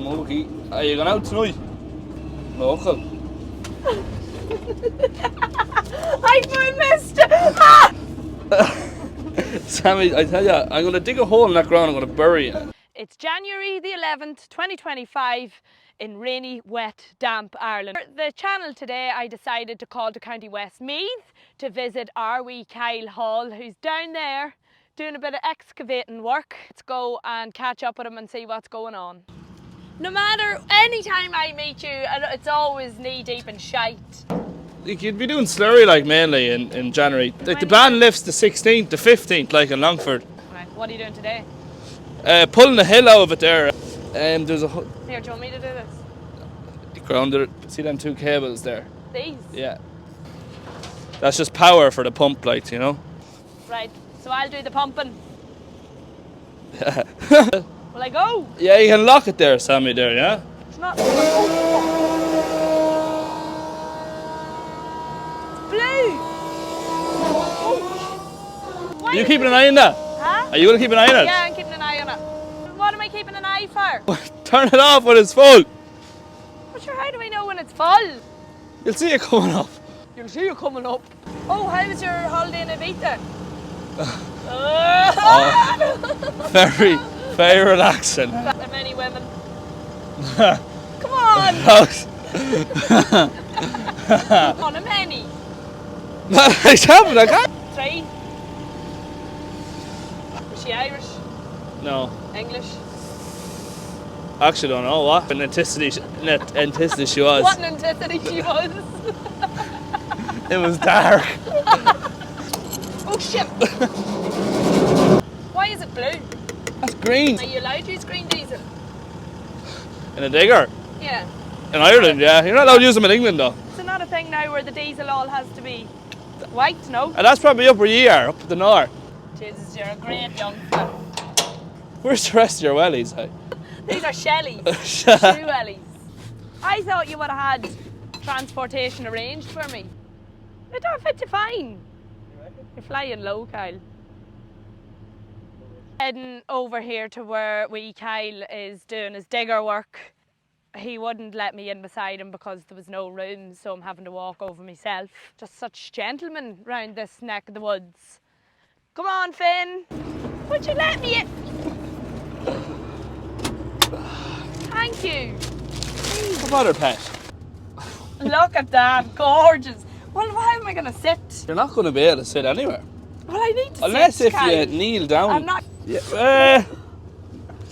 Smokey. Are you going out tonight? Local. I missed it! Sammy, I tell you, I'm going to dig a hole in that ground. I'm going to bury it. It's January the 11th, 2025 in rainy, wet, damp Ireland. For the channel today, I decided to call to County Westmeath to visit our wee Kyle Hall, who's down there doing a bit of excavating work. Let's go and catch up with him and see what's going on. No matter, any time I meet you, it's always knee deep in shite. You'd be doing slurry like mainly in January. Like the ban lifts the 16th, the 15th, like in Longford. Right, what are you doing today? Pulling the hill out of it there. There's a... Here, do you want me to do this? Grounded it. See them two cables there? These? Yeah. That's just power for the pump lights, you know? Right, so I'll do the pumping. Yeah. Will I go? Yeah, you can lock it there, Sammy, there, yeah? It's not... Oh. Blue! Oh. Are you keeping an eye on that? Huh? Are you going to keep an eye on it? Yeah, I'm keeping an eye on it. What am I keeping an eye for? Turn it off when it's full. But sure, how do I know when it's full? You'll see it coming up. You'll see it coming up. Oh, how was your holiday in Ibiza? Very, very relaxing. Many women. Come on! On a many. I can't. 3. Was she Irish? No. English? Actually don't know what ethnicity she was. What an ethnicity she was. It was dark. Oh shit! Why is it blue? That's green. Are you allowed to use green diesel? In a digger? Yeah. In Ireland, yeah. You're not allowed to use them in England though. It's not a thing now where the diesel all has to be white, no? And that's probably up where you are, up the north. Jesus, you're a great young fella. Where's the rest of your wellies, hey? These are Shelleys. Shoe wellies. I thought you would have had transportation arranged for me. I don't fit you fine. You're flying low, Kyle. Heading over here to where wee Kyle is doing his digger work. He wouldn't let me in beside him because there was no room, so I'm having to walk over myself. Just such gentlemen round this neck of the woods. Come on, Finn. Would you let me in? Thank you. Come on, pet. Look at that, gorgeous. Well, why am I going to sit? You're not going to be able to sit anywhere. Well, I need to Unless sit, if Kyle. you kneel down. I'm not... Yeah.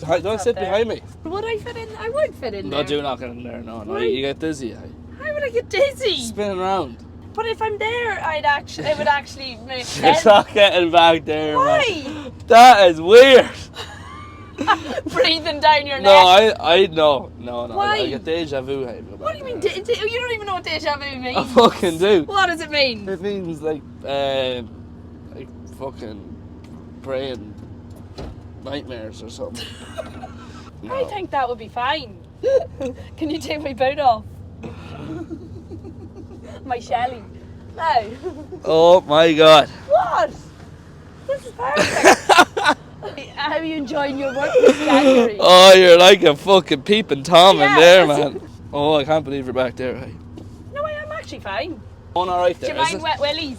Don't sit behind me. Would I fit in? I would fit in there. No, do not get in there. No, you get dizzy. How would I get dizzy? Spinning around. But if I'm there, it would actually make sense. You're not getting back there, Why? Man. That is weird. Breathing down your neck. No. Why? I get deja vu. What do you mean? You don't even know what deja vu means. I fucking do. What does it mean? It means like fucking praying nightmares or something. No. I think that would be fine. Can you take my boot off? My Shelley. No. Oh my God. What? This is perfect. How are you enjoying your work this January? Oh, you're like a fucking peeping Tom in there, listen. man. Oh, I can't believe you're back there, right? No, I am actually fine. Going all right there. Do you mind wet willies?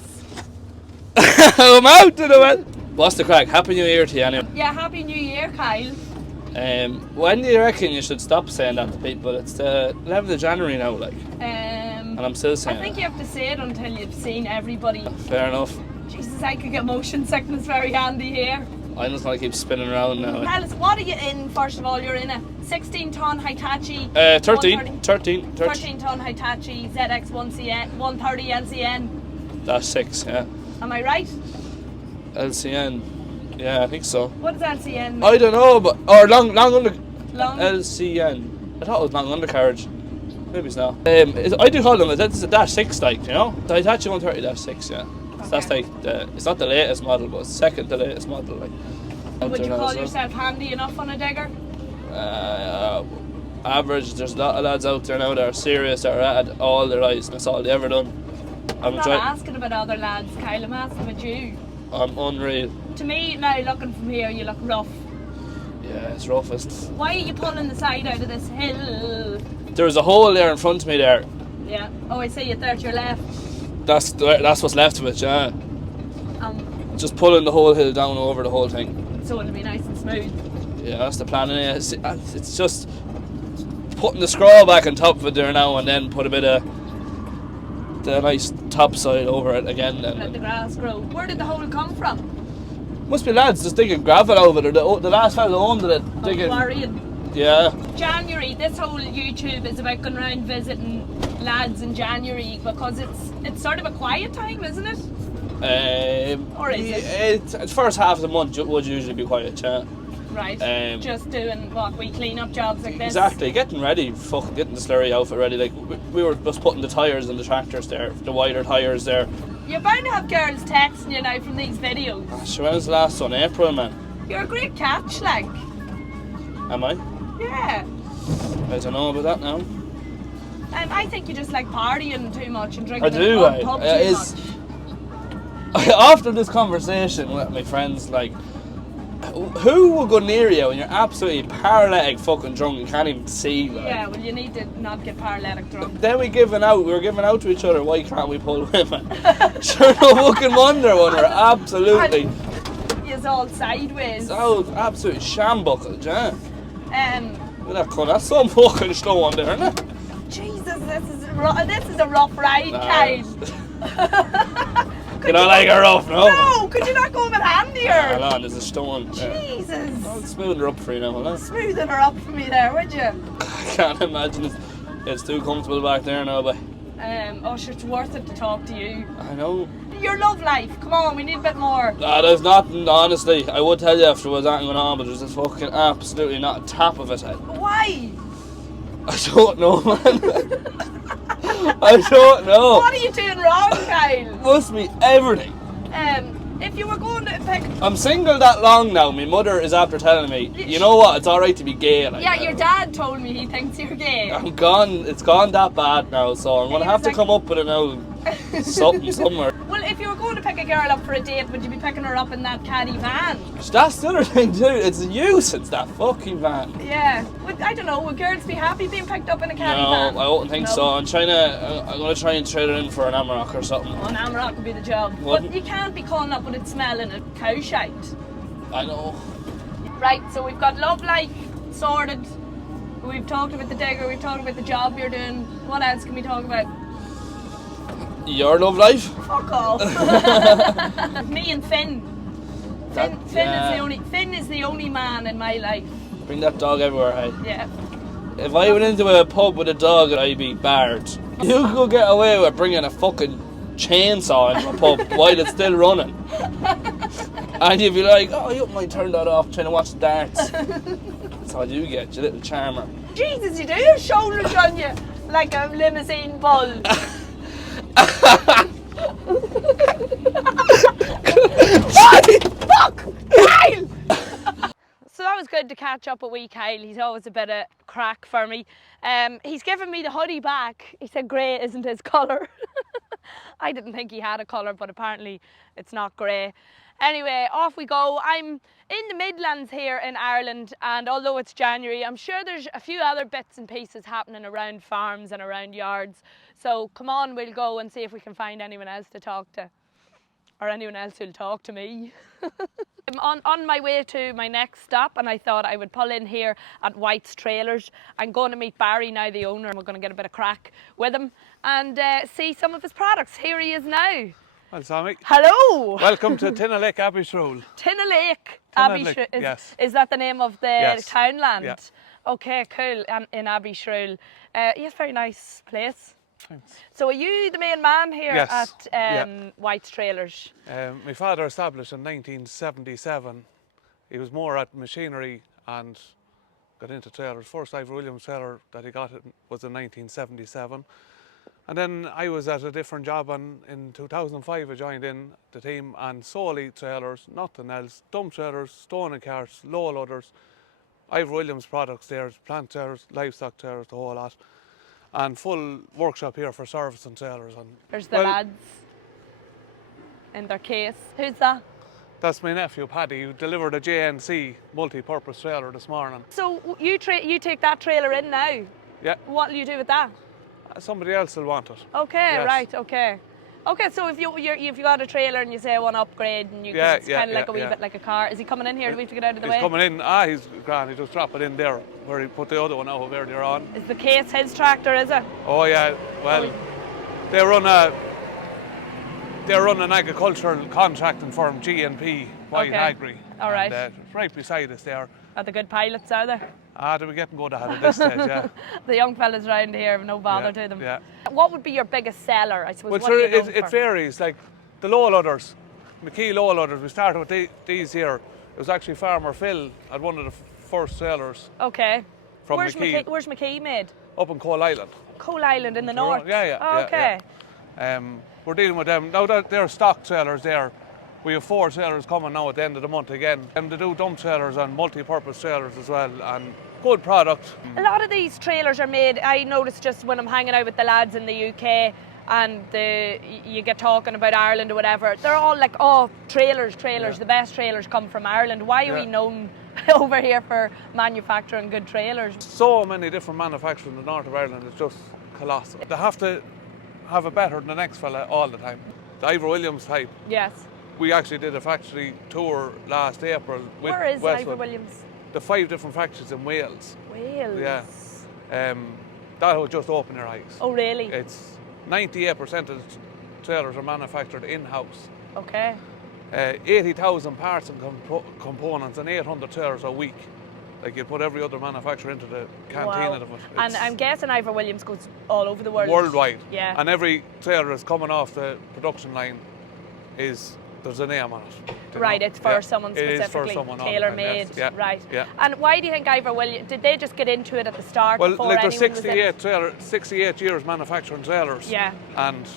I'm out to the well. What's the crack? Happy New Year to you, anyway. Yeah, Happy New Year, Kyle. When do you reckon you should stop saying that to people? It's the 11th of January now, like. And I'm still saying I think you have to say it until you've seen everybody. Fair enough. Jesus, I could get motion sickness very handy here. I'm just going to keep spinning around now. Tell us, what are you in, first of all? You're in a 16-ton Hitachi... 13-ton Hitachi ZX130 NCN. That's 6, yeah. Am I right? LCN. Yeah, I think so. What does LCN mean? I don't know, but... Or long under... Long? LCN. I thought it was long undercarriage. Maybe it's not. I do call them, it's a dash 6 like, you know? The Hitachi 130-6, yeah. Okay. So that's like, it's not the latest model, but it's second to latest model. Like. Would you call yourself handy enough on a digger? Average. There's a lot of lads out there now that are serious, that are at all their lives, and that's all they ever done. I'm not asking about other lads, Kyle, I'm asking about you. I'm unreal. To me, now looking from here, you look rough. Yeah, it's roughest. Why are you pulling the side out of this hill? There's a hole there in front of me there. Yeah. Oh, I see it there to your left. That's what's left of it, yeah. Just pulling the whole hill down over the whole thing. So it'll be nice and smooth. Yeah, that's the plan. It's just putting the scroll back on top of it there now, and then put a bit of the nice topside over it again. Then Let the grass grow. Where did the hole come from? Must be lads just digging gravel out of it, or the last fellow owned it. Digging. Quarrying. Yeah. January, this whole YouTube is about going around visiting lads in January because it's sort of a quiet time, isn't it? Or is it? It's first half of the month would usually be quiet, yeah. Right. Just doing what we clean up jobs like this. Exactly, getting ready, getting the slurry outfit ready. Like we were just putting the tyres in the tractors there, the wider tyres there. You're bound to have girls texting you now from these videos. Sure, when was the last one? April, man. You're a great catch, like. Am I? Yeah. I don't know about that now. I think you just like partying too much and drinking I do, in the pub too much. After this conversation with my friends, like, who will go near you when you're absolutely paralytic fucking drunk and can't even see? Like? Yeah, well, you need to not get paralytic drunk. Then we were giving out to each other, why can't we pull women? Sure, no fucking wonder when we're absolutely... It's all sideways. It's all absolutely shambuckled, yeah. That's some fucking stone there, isn't it? Jesus, this is a rough ride, Kyle. You don't like a rough, no? No, could you not go a bit handier? Hold on, there's a stone. Jesus. I'll smooth her up for you now, will I? Smoothing her up for me there, would you? I can't imagine it's too comfortable back there now, but... Oh, sure, it's worth it to talk to you. I know. Your love life, come on, we need a bit more. There's nothing, honestly. I would tell you if there was anything going on, but there's just fucking absolutely not a tap of it. Why? I don't know, man. I don't know. What are you doing wrong, Kyle? Must be everything. If you were going to pick... I'm single that long now. My mother is after telling me, you know what, it's alright to be gay. Like, yeah, your dad told me he thinks you're gay. I'm gone. It's gone that bad now, so I'm going to have to come up with it now. Something somewhere. Well, if you were going to pick a girl up for a date, would you be picking her up in that caddy van? That's the other thing too. It's a nuisance, that fucking van. Yeah. I don't know. Would girls be happy being picked up in a caddy van? No, I wouldn't think so. I'm going to try and trade her in for an Amarok or something. Oh, an Amarok would be the job. But you can't be calling up with it smelling of cow shite. I know. Right, so we've got love life sorted. We've talked about the digger. We've talked about the job you're doing. What else can we talk about? Your love life? Fuck off. Me and Finn. Finn is the only man in my life. Bring that dog everywhere, hey? Yeah. If I went into a pub with a dog, I'd be barred. You could get away with bringing a fucking chainsaw into a pub while it's still running. And you'd be like, oh, you might turn that off trying to watch the darts. That's all you get, you little charmer. Jesus, you do your shoulders on you like a limousine bull. Fuck! Kyle! So that was good to catch up with wee Kyle. He's always a bit of crack for me. He's given me the hoodie back. He said grey isn't his colour. I didn't think he had a colour, but apparently it's not grey. Anyway, off we go. I'm in the Midlands here in Ireland, and although it's January, I'm sure there's a few other bits and pieces happening around farms and around yards. So come on, we'll go and see if we can find anyone else to talk to. Or anyone else who'll talk to me. I'm on my way to my next stop, and I thought I would pull in here at White's Trailers. I'm going to meet Barry now, the owner, and we're going to get a bit of crack with him and see some of his products. Here he is now. Well, Sammy. Hello. Welcome to Tinnalake Abbey Shrule. Tinnalake Abbey Shrule. Yes. Is that the name of the yes. townland? Yeah. Okay, cool. In Abbey Shrule. Yes, very nice place. Thanks. So are you the main man here yes. at White's Trailers? My father established in 1977. He was more at machinery and got into trailers. First Ivor Williams trailer that he got was in 1977. And then I was at a different job, and in 2005 I joined in the team, and solely trailers, nothing else. Dump trailers, stoning carts, low loaders, Ivor Williams products there, plant trailers, livestock trailers, the whole lot. And full workshop here for service and trailers. And there's the lads in their case. Who's that? That's my nephew Paddy, who delivered a JNC multi-purpose trailer this morning. So you take that trailer in now? Yeah. What will you do with that? Somebody else will want it. Okay, Yes. right, okay. Okay, so if you got a trailer and you say I want to upgrade and it's kind of like a wee bit like a car. Is he coming in here? Do we have to get out of the way? He's coming in. He's grand. He just drop it in there where he put the other one out earlier on. Is the case his tractor, is it? Oh yeah. Well, they run an agricultural contracting firm, G&P, White Agri. All right. And, right beside us there. Are the good pilots, are they? They were getting good at this stage, yeah. The young fellas around here have no bother to them. Yeah. What would be your biggest seller, I suppose? Well, what are you known for? it varies. Like the low loaders, McKee low loaders, we started with these here. It was actually Farmer Phil at one of the first sellers. Okay. From Where's McKee. Where's McKee made? Up in Coal Island. Coal Island in the north? Yeah. Oh, okay. We're dealing with them. Now that they're stock trailers there, we have 4 trailers coming now at the end of the month again. And they do dump trailers and multi-purpose trailers as well, and good product. A lot of these trailers are made, I noticed just when I'm hanging out with the lads in the UK and you get talking about Ireland or whatever, they're all like, oh, trailers, the best trailers come from Ireland. Why are we known over here for manufacturing good trailers? So many different manufacturers in the north of Ireland, it's just colossal. They have to have it better than the next fella all the time. The Ivor Williams type. Yes. We actually did a factory tour last April with Where is Westwood. Ivor Williams? The 5 different factories in Wales. Wales? Yeah. That would just open your eyes. Oh, really? It's 98% of the trailers are manufactured in-house. Okay. 80,000 parts and components and 800 trailers a week. Like you put every other manufacturer into the canteen of it. And I'm guessing Ivor Williams goes all over the world. Worldwide. Yeah. And every trailer that's coming off the production line there's a name on it. Right, it's for someone specifically, it is for someone tailor-made. yes. Yeah. Right. Yeah. And why do you think Ivor Williams, did they just get into it at the start? Well, before like there's anyone 68 years manufacturing trailers. Yeah. And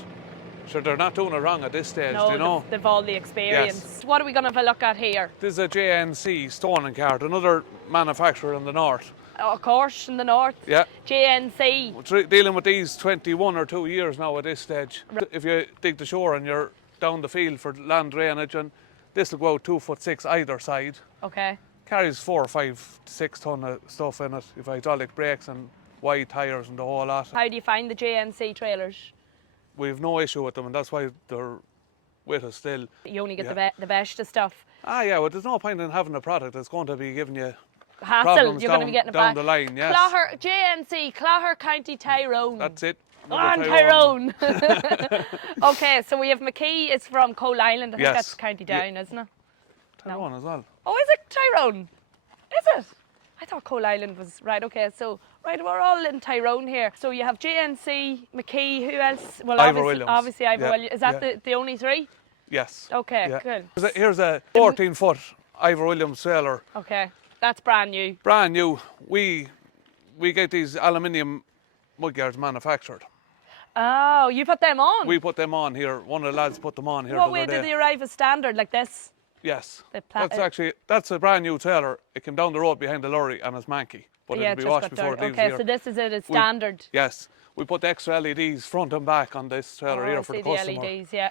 sure, they're not doing it wrong at this stage, no, you know. they've all the experience. Yes. What are we going to have a look at here? This is a JNC stone and cart, another manufacturer in the north. Of course, in the north. Yeah. JNC. We're dealing with these 21 or 2 years now at this stage. Right. If you dig the shore and you're down the field for land drainage, and this will go out 2'6" either side. Okay. Carries 4 or 5 to 6 ton of stuff in it. You've hydraulic brakes and wide tyres and the whole lot. How do you find the JNC trailers? We've no issue with them, and that's why they're with us still. You only get the best of stuff. Yeah, well, there's no point in having a product that's going to be giving you hassle. problems You're going to be getting it down back. the line, yes. Clogher, JNC, Clogher County Tyrone. That's it. On Tyrone. Okay, so we have McKee. It's from Coal Island. I think that's County Down, isn't it? Tyrone as well. Oh, is it Tyrone? Is it? I thought Coal Island was right. Okay, so we're all in Tyrone here. So you have JNC, McKee. Who else? Well, Ivor Williams. Obviously Ivor Williams. Is that the only 3? Yes. Okay, good. Here's a 14-foot Ivor Williams trailer. Okay, that's brand new. Brand new. We get these aluminium mudguards manufactured. Oh, you put them on? We put them on here. One of the lads put them on here. What way did they arrive as standard, like this? Yes. That's a brand new trailer. It came down the road behind the lorry and it's manky, but it'll be washed before it leaves here. Okay, so this is it as standard. Yes. We put the extra LEDs front and back on this trailer here for the customer. The LEDs, yeah.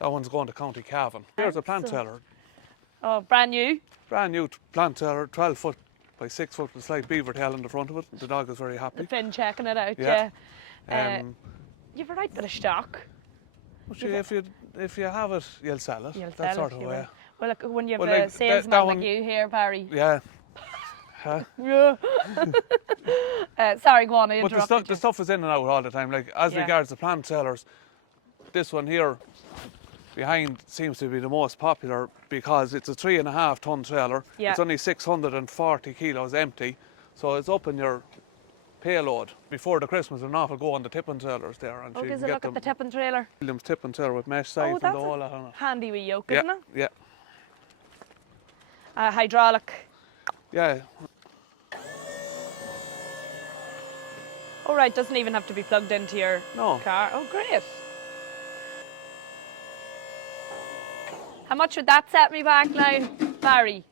That one's going to County Cavan. Here's a plant trailer. Oh, brand new? Brand new plant trailer, 12 foot by 6 foot with a slight beaver tail in the front of it. The dog is very happy. The Finn checking it out, yeah. You've a right bit of stock. If you have it, you'll sell it. That sort of way. Well, look, when you have a salesman like you here, Barry. Yeah. Huh? Yeah. Sorry, go on, I interrupted But the stuff is in and out all the time. Like, as regards the plant sellers, this one here behind seems to be the most popular because it's a 3.5 ton trailer. Yeah. It's only 640 kilos empty, so it's up in your payload. Before the Christmas, an awful go on the tipping trailers there. And does it look at the tipping trailer? Williams tipping trailer with mesh sides and the whole lot on it. Handy wee yoke, isn't it? Yeah. Hydraulic. Yeah. All right, doesn't even have to be plugged into your car. Oh, great. How much would that set me back now, Barry?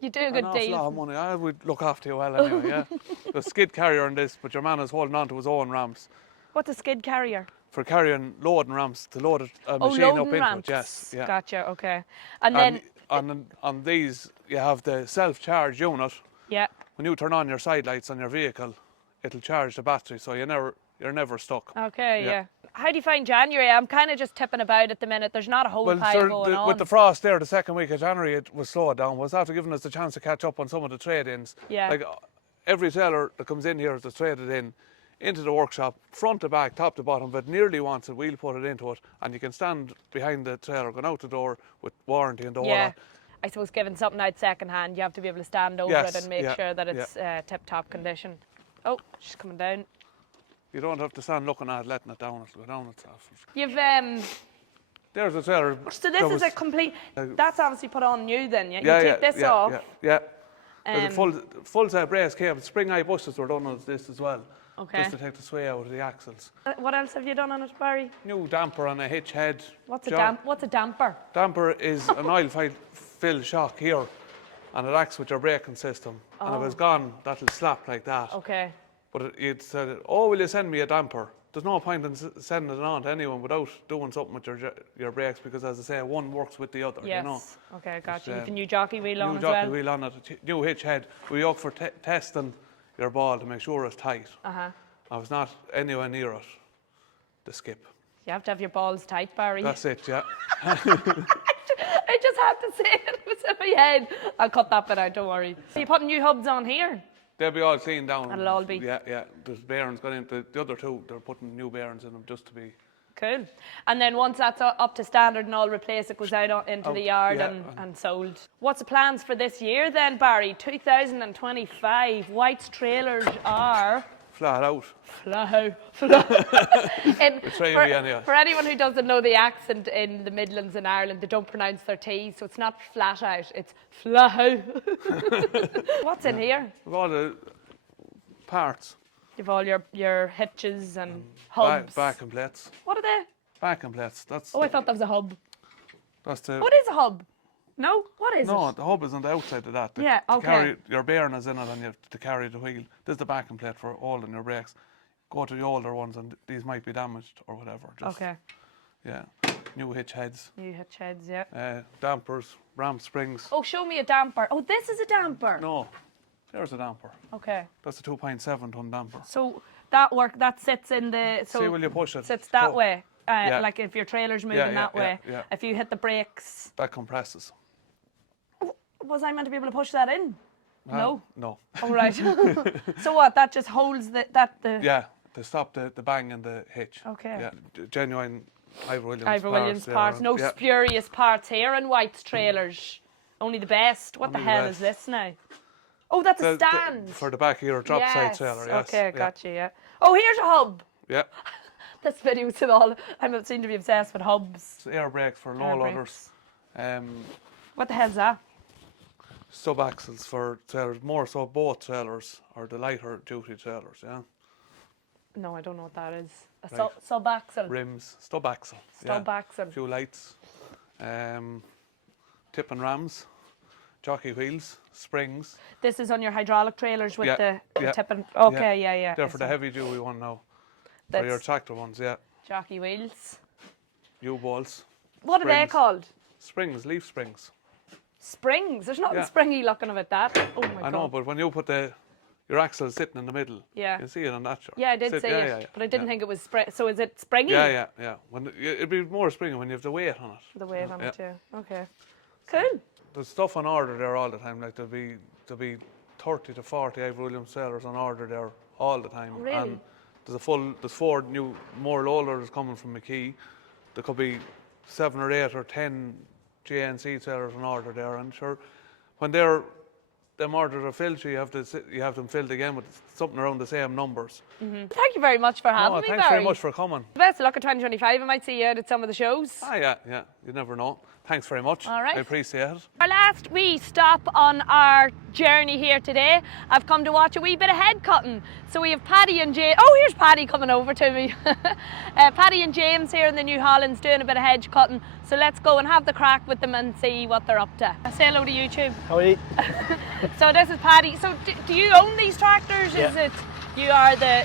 You do a good deal. An awful lot of money. I would look after you well anyway, yeah. The skid carrier on this, but your man is holding on to his own ramps. What's a skid carrier? for carrying loading ramps to load a machine loading up into ramps. it. Yes, yeah. Gotcha. Okay. And then on these, you have the self-charge unit. yeah. When you turn on your side lights on your vehicle, it'll charge the battery, so you're never stuck. Okay. Yeah. How do you find January? I'm kind of just tipping about at the minute. There's not a whole pile going on. With the frost there, the second week of January, it was slowed down. Was after giving us the chance to catch up on some of the trade-ins. Yeah. Like every trailer that comes in here is traded in into the workshop, front to back, top to bottom. But nearly wants it, we'll put it into it, and you can stand behind the trailer, going out the door with warranty and all Yeah. that. I suppose giving something out second hand, you have to be able to stand over it and make sure that it's tip-top condition. Oh, she's coming down. You don't have to stand looking at it, letting it down. It'll go down itself. You've There's a trailer. so this is a complete. That's obviously put on new then. Yeah. Yeah, You take this off. Yeah. The full set brace cable, spring eye bushers were done on this as well. Okay. Just to take the sway out of the axles. What else have you done on it, Barry? New damper on a hitch head. What's a damper? Damper is an oil-filled shock here, and it acts with your braking system. And if it's gone, that'll slap like that. Okay. But you'd said, "Oh, will you send me a damper?" There's no point in sending it on to anyone without doing something with your brakes, because, as I say, one works with the other. Yes. You know. Okay, gotcha. With the new jockey wheel on New as jockey well. wheel on it, new hitch head. We go for testing your ball to make sure it's tight. I was not anywhere near it. The skip. You have to have your balls tight, Barry. That's it, yeah. I just had to say it. It was in my head. I'll cut that bit out, don't worry. Are you putting new hubs on here? They'll be all cleaned down. It'll all be. Yeah. There's bearings going into the other two. They're putting new bearings in them just to be. Cool. And then once that's up to standard and all replaced, it goes out into the yard and sold. What's the plans for this year then, Barry? 2025. White's trailers are... Flat out. For anyone who doesn't know the accent in the Midlands in Ireland, they don't pronounce their T's, so it's not flat out, it's flat out. What's in here? With all the parts. You've all your hitches and hubs. Back and plates. What are they? Back and plates. That's. Oh, I thought that was a hub. That's the. What is a hub? No? What is it? No, the hub is on the outside of that. Yeah, okay. Carry, your bearing is in it and you have to carry the wheel. This is the backing plate for holding your brakes. Go to the older ones and these might be damaged or whatever. Just, okay. Yeah. New hitch heads. New hitch heads, yeah. Dampers, ramp springs. Oh, show me a damper. Oh, this is a damper. No, there's a damper. Okay. That's a 2.7 ton damper. So that sits in the... So see, will you push it? Sits that way. Like if your trailer's moving that way. Yeah. If you hit the brakes... That compresses. Was I meant to be able to push that in? No? No. All right. So what, that just holds the... Yeah, to stop the bang in the hitch. Okay. Yeah, genuine Ivor Williams parts. No spurious parts here in White's trailers. Only the best. What the hell is this now? Oh, that's a stand. For the back of your drop side trailer, yes. Okay, gotcha, yeah. Oh, here's a hub. Yeah. This video with all... I seem to be obsessed with hubs. It's air brakes for low loaders. What the hell's that? Sub axles for trailers, more so boat trailers or the lighter duty trailers, yeah. No, I don't know what that is. A sub axle. Rims, stub axle. Stub axle. A few lights, tip and rams, jockey wheels, springs. This is on your hydraulic trailers with the tip and... Okay, yeah. They're for the heavy duty one now. For your tractor ones, yeah. Jockey wheels. U-bolts. What are they called? Springs, leaf springs. Springs? There's nothing springy looking about that. Oh my God. I know, but when you put your axle sitting in the middle, you can see it on that shot. Yeah, I did see it, but I didn't think it was so is it springy? Yeah. It'd be more springy when you have the weight on it. The weight on it, yeah. Okay. Cool. There's stuff on order there all the time. Like there'll be 30 to 40 Ivor Williams trailers on order there all the time. Really? And there's 4 new more loaders coming from McKee. There could be 7 or 8 or 10 JNC trailers on order there, and sure, when them orders are filled, you have them filled again with something around the same numbers. Thank you very much for having me, Thanks Barry. very much for coming. Best of luck at 2025. I might see you out at some of the shows. Yeah, you never know. Thanks very much. All right. I appreciate it. Our last wee stop on our journey here today, I've come to watch a wee bit of head cutting. So we have Paddy and James. Oh, here's Paddy coming over to me. Paddy and James here in the New Hollands doing a bit of hedge cutting. So let's go and have the crack with them and see what they're up to. Say hello to YouTube. How are you? So this is Paddy. So do you own these tractors? Yeah. Is it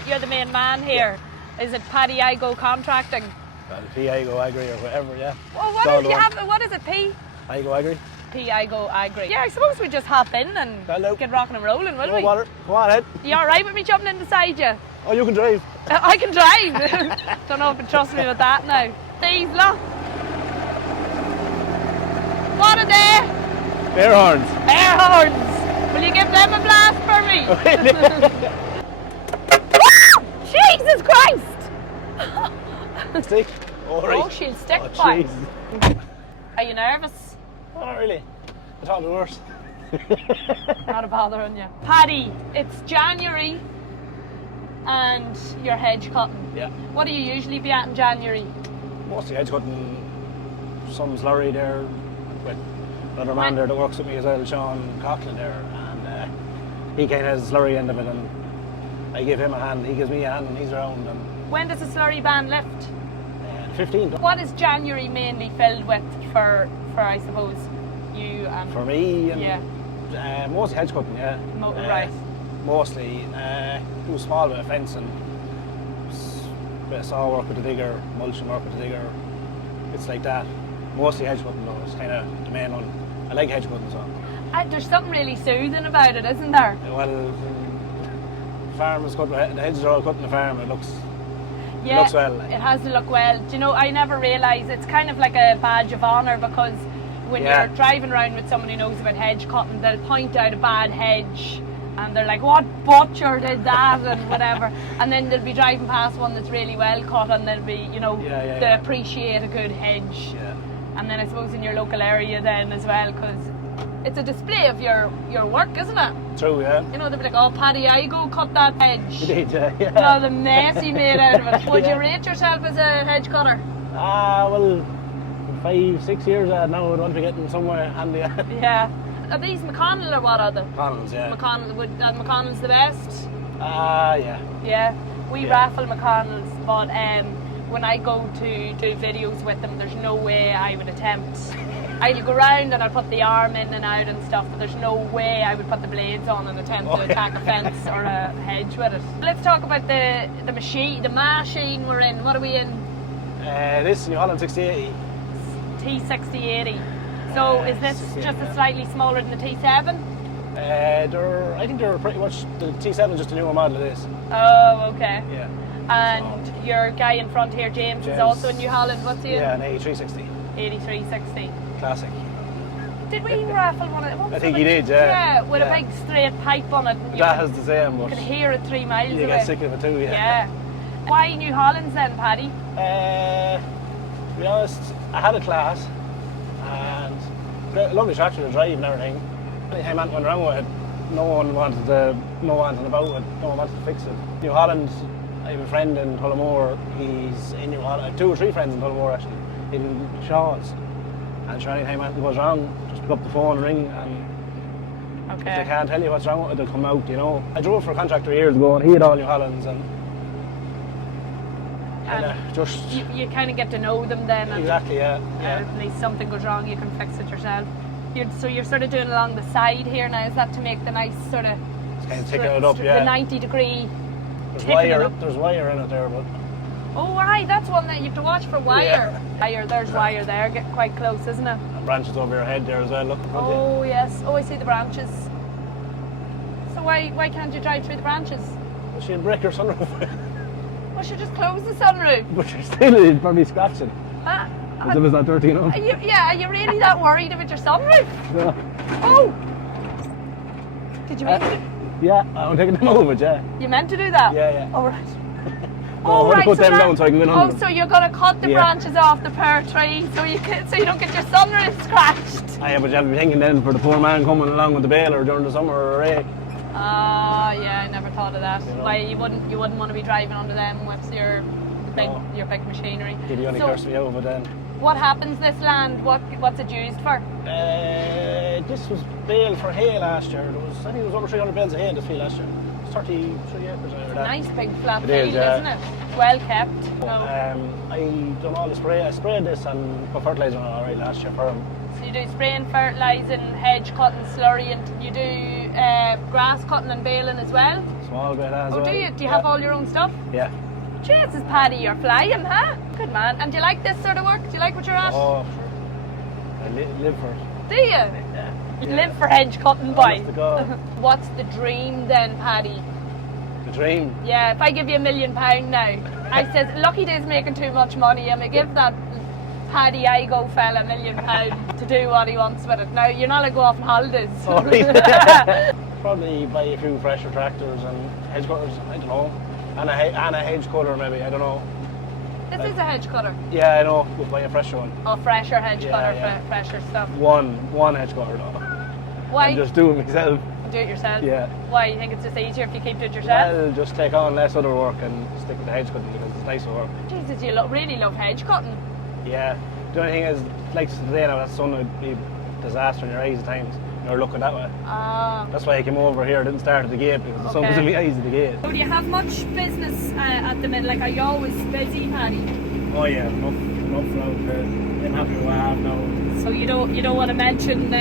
you're the main man here? Is it Paddy Igoe Contracting? Well, Igoe Agri or whatever, yeah. Well, what is it, P? Igoe Agri. P Igoe Agri. Yeah, I suppose we just hop in and Hello. get rocking and rolling, will No we? bother. Go on ahead. You alright with me jumping in beside you? Oh, you can drive. I can drive. Don't know if you trust me with that now. These lot. What are they? Air horns. Air horns. Will you give them a blast for me? Jesus Christ! Stick. Oh, she'll stick Oh, by. jeez. Are you nervous? Oh, really? I thought it was worse. Not a bother on you. Paddy, it's January and you're hedge cutting. Yeah. What do you usually be at in January? Mostly hedge cutting. Some slurry there with another man there that works with me as well, Sean Coughlin there, and he kind of has the slurry end of it, and I give him a hand, he gives me a hand, and he's around. And When does the slurry ban lift? 15th. What is January mainly filled with for I suppose you and For me, and yeah, mostly hedge cutting, yeah. Right. Mostly do a small bit of fencing, bit of saw work with the digger, mulching work with the digger. It's like that. Mostly hedge cutting though. It's kind of the main one. I like hedge cutting, so. There's something really soothing about it, isn't there? Well, farm is cut. The hedges are all cut in the farm. It looks well. Like. It has to look well. Do you know, I never realised it's kind of like a badge of honour, because when you're driving around with someone who knows about hedge cutting, they'll point out a bad hedge and they're like, what butcher did that and whatever, and then they'll be driving past one that's really well cut and they'll be, you know, they appreciate a good hedge. Yeah. And then I suppose in your local area then as well, because it's a display of your work, isn't it? True, yeah. You know, they'll be like, oh, Paddy, Igoe cut that hedge. You did, yeah. You know, the mess he made out of it. Would you rate yourself as a hedge cutter? Well, 5-6 years now I'd want to be getting somewhere handy. Yeah. Are these McConnell or what are they? McConnell's, yeah. McConnell's the best? Yeah. Yeah. We raffle McConnell's, but when I go to do videos with them, there's no way I would attempt. I'll go round and I'll put the arm in and out and stuff, but there's no way I would put the blades on and attempt to attack a fence or a hedge with it. Let's talk about the machine we're in. What are we in? This New Holland 6080. T6080. So is this just a slightly smaller than the T7? I think they're pretty much, the T7 is just a newer model of this. Oh, okay. Yeah. And your guy in front here, James, is also in New Holland. What's he in? Yeah, an 8360. 8360. Classic. Did we raffle one of them? I think you did, yeah. Yeah, with a big straight pipe on it. That has the same, but you can hear it 3 miles away. You get sick of it too, yeah. Yeah. Why New Hollands then, Paddy? To be honest, I had a class and a lovely tractor to drive and everything. Anytime anything went wrong with it, no one wanted to know anything about it, no one wanted to fix it. New Holland, I have a friend in Tullamore, he's in New Holland. I have 2 or 3 friends in Tullamore actually, in Shaw's. And sure, anytime anything goes wrong, just pick up the phone and ring, and if they can't tell you what's wrong with it, they'll come out, you know. I drove for a contractor years ago and he had all New Hollands, and just... You kind of get to know them then. And exactly, yeah. At least something goes wrong, you can fix it yourself. So you're sort of doing it along the side here now, is that to make the nice sort of... It's kind of ticking it up, yeah. The 90-degree There's wire in it there, but... Oh, aye, that's one that you have to watch for wire. Yeah. There's wire there, get quite close, isn't it? And branches over your head there as well, look. Oh, yes. Oh, I see the branches. So why can't you drive through the branches? Well, she'll break your sunroof. Well, she'll just close the sunroof. But you're still probably scratching. As if it's not dirty enough. Are you really that worried about your sunroof? No. Oh! Did you mean to? Yeah, I'm taking them over, yeah. You meant to do that? Yeah. Oh, right. Oh, right. Put them down so I can go under them. So you're going to cut the branches off the pear tree so you don't get your sunroof scratched? Yeah, but you'll be thinking then for the poor man coming along with the baler during the summer or rain. Yeah, I never thought of that. You know? Why you wouldn't want to be driving under them with your big machinery. You'd only curse me over then. What happens this land? What's it used for? This was baled for hay last year. I think it was over 300 bales of hay in this field last year. 33 acres over that. Nice big flat field, isn't it? Well kept. I done all the spray. I sprayed this and put fertiliser on it already last year for them. So you do spraying, fertilising, hedge cutting, slurry, and you do grass cutting and baling as well? Small bit as well. Oh, do you? Do you have all your own stuff? Yeah. Jesus, Paddy, you're flying, huh? Good man. And do you like this sort of work? Do you like what you're at? Oh, sure. I live for it. Do you? Yeah. You live for hedge cutting, boy. Honest to God. What's the dream then, Paddy? The dream. Yeah, if I give you £1 million now, I says, Lucky Day's making too much money, and I give that Paddy Igoe fella £1 million to do what he wants with it. Now, you're not going to go off on holidays. Oh, really? Probably buy a few fresher tractors and hedge cutters, I don't know. And a hedge cutter maybe, I don't know. This is a hedge cutter. Yeah, I know, we'll buy a fresher one. Oh, fresher hedge Yeah, cutter, yeah. fresher stuff. One hedge cutter though. Why? And just do it myself. Do it yourself? Yeah. Why? You think it's just easier if you keep doing it yourself? Well, just take on less other work and stick with the hedge cutting because it's nicer work. Jesus, you really love hedge cutting. Yeah. The only thing is, like today now, that sun would be a disaster in your eyes at times. You're looking that way. Ah. That's why I came over here, didn't start at the gate because the sun was in my eyes at the gate. So do you have much business at the minute? Like, are you always busy, Paddy? Oh yeah, enough for out there. I'm happy with what I have now. So you don't want to mention,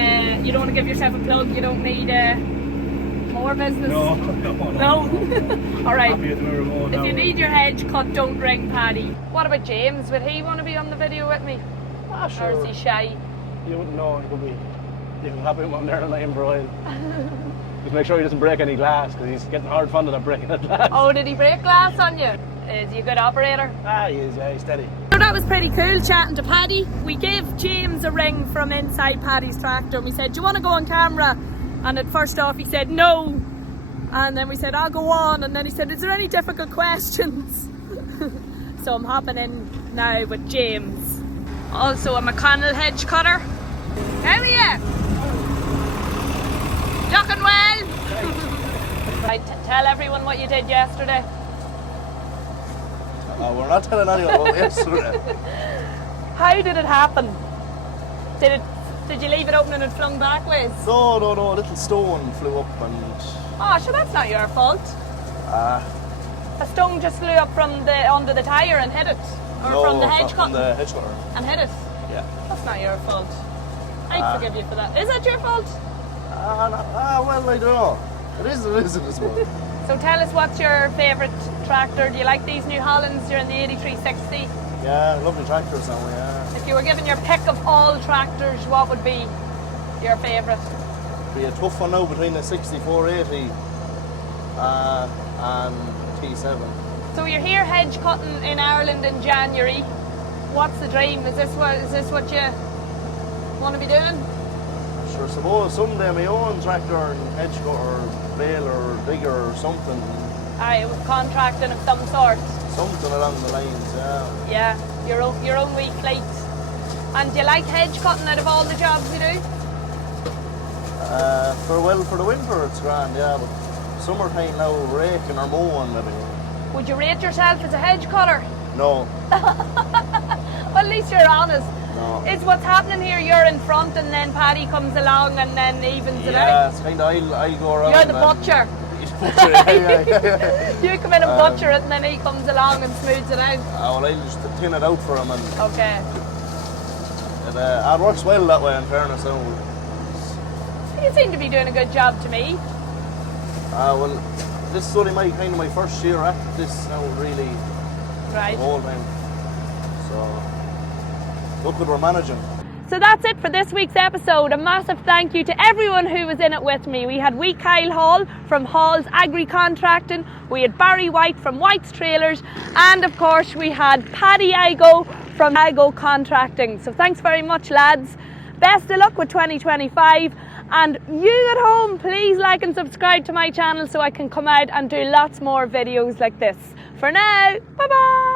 you don't want to give yourself a plug, you don't need more business? No. All right. Happy with where we're going If now. you need your hedge cut, don't ring Paddy. What about James? Would he want to be on the video with me? Ah, sure. Or is he shy? You wouldn't know, he could be. You can have him on there tonight for a while. Just make sure he doesn't break any glass because he's getting hard fun at breaking the glass. Oh, did he break glass on you? Is he a good operator? Ah, he is, yeah, he's steady. So that was pretty cool chatting to Paddy. We gave James a ring from inside Paddy's tractor and we said, do you want to go on camera? And at first off he said no. And then we said, I'll go on. And then he said, is there any difficult questions? So I'm hopping in now with James. Also a McConnell hedge cutter. How are you? Looking well? Right, tell everyone what you did yesterday. We're not telling anyone about yesterday. How did it happen? Did you leave it open and it flung backwards? No, a little stone flew up and... Oh, sure, that's not your fault. A stone just flew up from under the tyre and hit it? Or no, from the hedge from cutter? the hedge cutter. And hit it? Yeah. That's not your fault. I'd forgive you for that. Is that your fault? Well, I don't know. It isn't as well. So tell us, what's your favourite tractor? Do you like these New Hollands? You're in the 8360. Yeah, lovely tractors now, yeah. If you were given your pick of all tractors, what would be your favourite? Be a tough one now between the 6480 and T7. So you're here hedge cutting in Ireland in January. What's the dream? Is this what you want to be doing? Sure, suppose someday my own tractor and hedge cutter, baler, digger or something. Aye, with contracting of some sort. Something along the lines, yeah. Yeah, your own wee fleet. And do you like hedge cutting out of all the jobs you do? For the winter it's grand, yeah, but summertime now, raking or mowing maybe. Would you rate yourself as a hedge cutter? No. Well, at least you're honest. No. Is what's happening here, you're in front and then Paddy comes along and then evens it out? Yeah, it's kind of, I'll go around. You're the butcher. yeah. You come in and butcher it and then he comes along and smooths it out. Well, I'll just tin it out for him and Okay. it works well that way in fairness. You seem to be doing a good job to me. Well, this is only my first year at this now, really, Right. the whole time. So, look what we're managing. So that's it for this week's episode. A massive thank you to everyone who was in it with me. We had Kyle Hall from Hall's Agri Contracting, we had Barry White from White's Trailers, and of course we had Paddy Igoe from Igoe Contracting. So thanks very much, lads. Best of luck with 2025, and you at home, please like and subscribe to my channel so I can come out and do lots more videos like this. For now, bye bye.